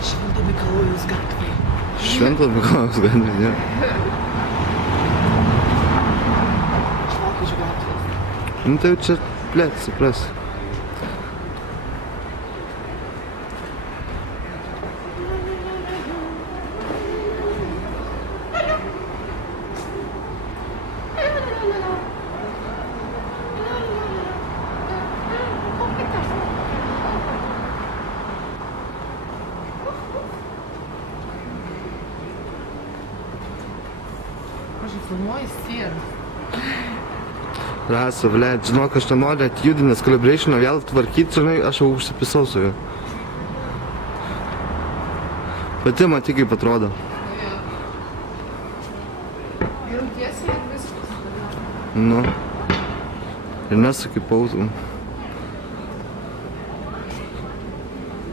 Švento Mikalojaus gatvė. Švento Mikalojaus gatvė, ne? Vokiečių gatvė. Nu tai jau čia plėt, supras. Aš filmuoju sieną. Rasa, blėt, žinok, aš nenoriu atjudinęs calibrationą vėl tvarkyti, žinai, aš jau užsipisau su juo. Pati matai, kaip atrodo. Jautiesi ir viskas. Nu. Ir nesukai pautum.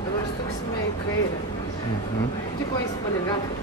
Dabar stuksime į kairę. Tipo į spalį gatvę.